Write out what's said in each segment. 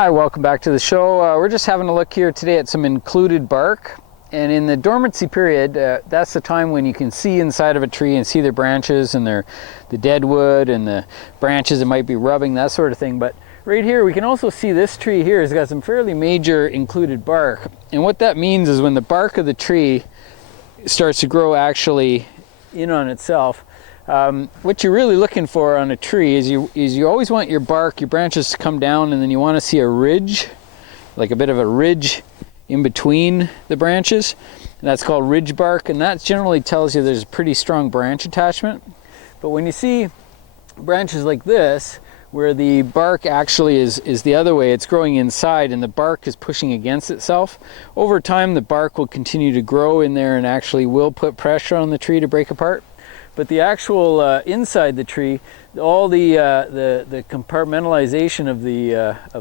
Hi, welcome back to the show. We're just having a look here today at some included bark. And in the dormancy period, that's the time when you can see inside of a tree and see their branches and the dead wood and the branches that might be rubbing, that sort of thing. But right here, we can also see this tree here has got some fairly major included bark. And what that means is when the bark of the tree starts to grow actually in on itself, what you're really looking for on a tree is you always want your bark, your branches to come down, and then you want to see a ridge, like a bit of a ridge in between the branches. And that's called ridge bark, and that generally tells you there's a pretty strong branch attachment. But when you see branches like this, where the bark actually is the other way, it's growing inside and the bark is pushing against itself, over time the bark will continue to grow in there and actually will put pressure on the tree to break apart. But the actual inside the tree, all the compartmentalization of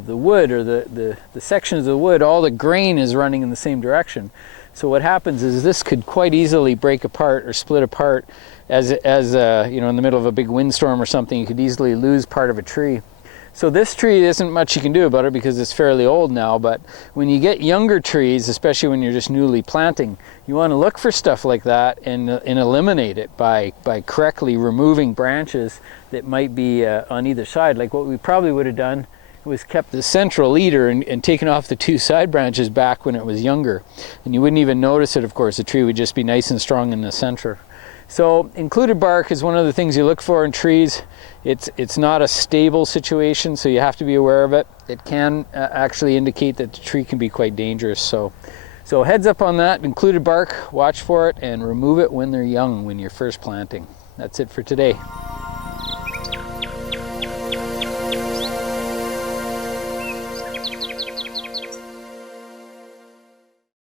the wood, or the sections of the wood, all the grain is running in the same direction. So what happens is this could quite easily break apart or split apart as you know, in the middle of a big windstorm or something. You could easily lose part of a tree. So this tree isn't much you can do about it because it's fairly old now, but when you get younger trees, especially when you're just newly planting, you want to look for stuff like that and eliminate it by correctly removing branches that might be on either side. Like what we probably would have done was kept the central leader and taken off the two side branches back when it was younger. And you wouldn't even notice it, of course. The tree would just be nice and strong in the center. So included bark is one of the things you look for in trees. It's not a stable situation, so you have to be aware of it. It can actually indicate that the tree can be quite dangerous. So heads up on that. Included bark, watch for it and remove it when they're young, when you're first planting. That's it for today.